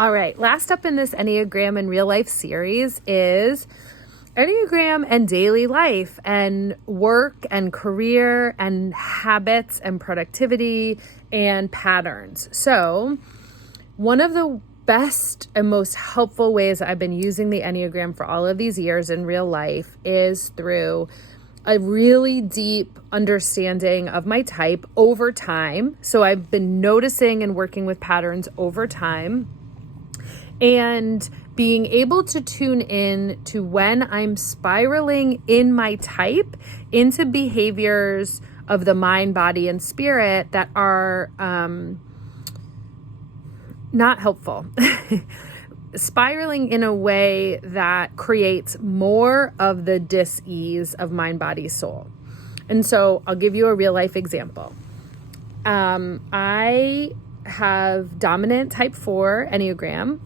All right, last up in this Enneagram in Real Life series is Enneagram and daily life and work and career and habits and productivity and patterns. So one of the best and most helpful ways I've been using the Enneagram for all of these years in real life is through a really deep understanding of my type over time. So I've been noticing and working with patterns over time and being able to tune in to when I'm spiraling in my type into behaviors of the mind, body, and spirit that are not helpful. Spiraling in a way that creates more of the dis-ease of mind, body, soul. And so I'll give you a real life example. I have dominant type 4 Enneagram.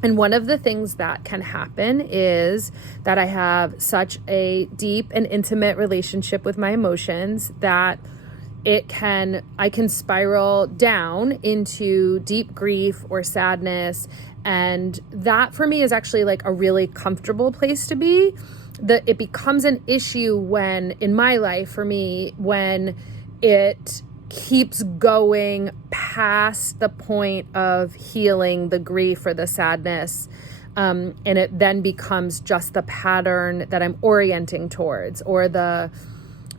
And one of the things that can happen is that I have such a deep and intimate relationship with my emotions that I can spiral down into deep grief or sadness. And that for me is actually like a really comfortable place to be. It becomes an issue when, in my life for me, when it keeps going past the point of healing the grief or the sadness. And it then becomes just the pattern that I'm orienting towards or the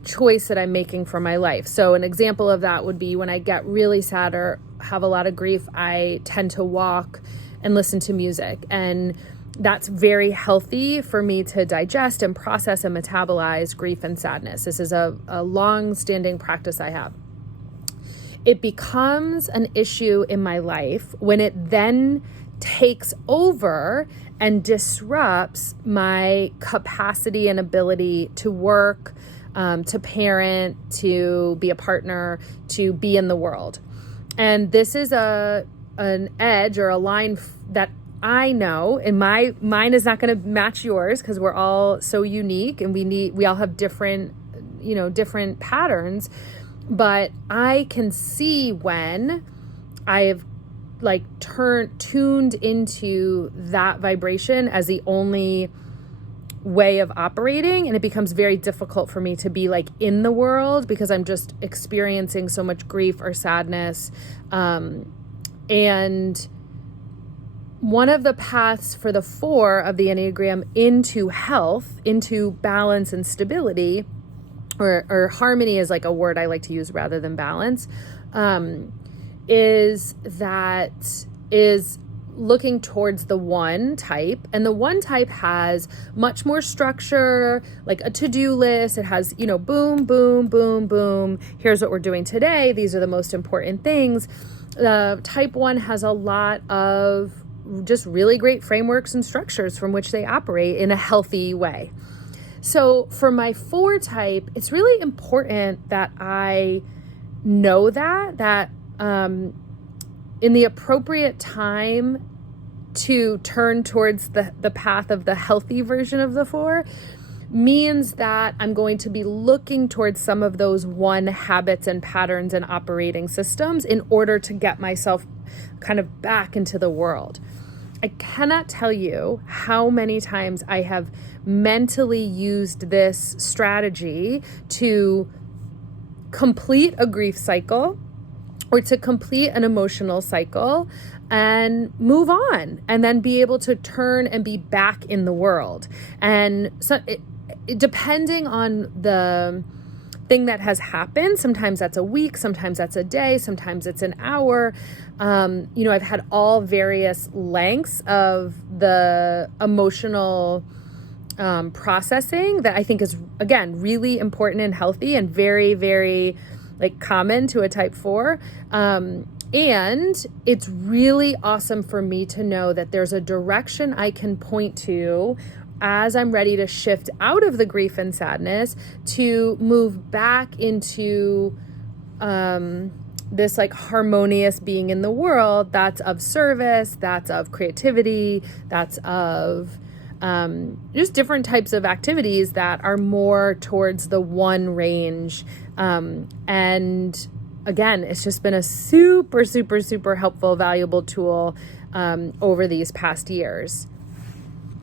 choice that I'm making for my life. So an example of that would be when I get really sad or have a lot of grief, I tend to walk and listen to music. And that's very healthy for me to digest and process and metabolize grief and sadness. This is a long-standing practice I have. It becomes an issue in my life when it then takes over and disrupts my capacity and ability to work, to parent, to be a partner, to be in the world. And this is an edge or a line that I know, and mine is not going to match yours because we're all so unique and we all have different patterns. But I can see when I have tuned into that vibration as the only way of operating, and it becomes very difficult for me to be in the world because I'm just experiencing so much grief or sadness. And one of the paths for the 4 of the Enneagram into health, into balance and stability, or harmony is a word I like to use rather than balance, is looking towards the 1 type. And the 1 type has much more structure, like a to-do list. It has, boom, boom, boom, boom. Here's what we're doing today. These are the most important things. Type 1 has a lot of just really great frameworks and structures from which they operate in a healthy way. So for my 4 type, it's really important that I know that in the appropriate time to turn towards the path of the healthy version of the 4 means that I'm going to be looking towards some of those 1 habits and patterns and operating systems in order to get myself kind of back into the world. I cannot tell you how many times I have mentally used this strategy to complete a grief cycle or to complete an emotional cycle and move on and then be able to turn and be back in the world. And so depending on the thing that has happened, sometimes that's a week, sometimes that's a day, sometimes it's an hour. I've had all various lengths of the emotional processing that I think is, again, really important and healthy and very, very common to a type 4. And it's really awesome for me to know that there's a direction I can point to as I'm ready to shift out of the grief and sadness to move back into this harmonious being in the world that's of service, that's of creativity, that's of just different types of activities that are more towards the 1 range. And again, it's just been a super, super, super helpful, valuable tool over these past years.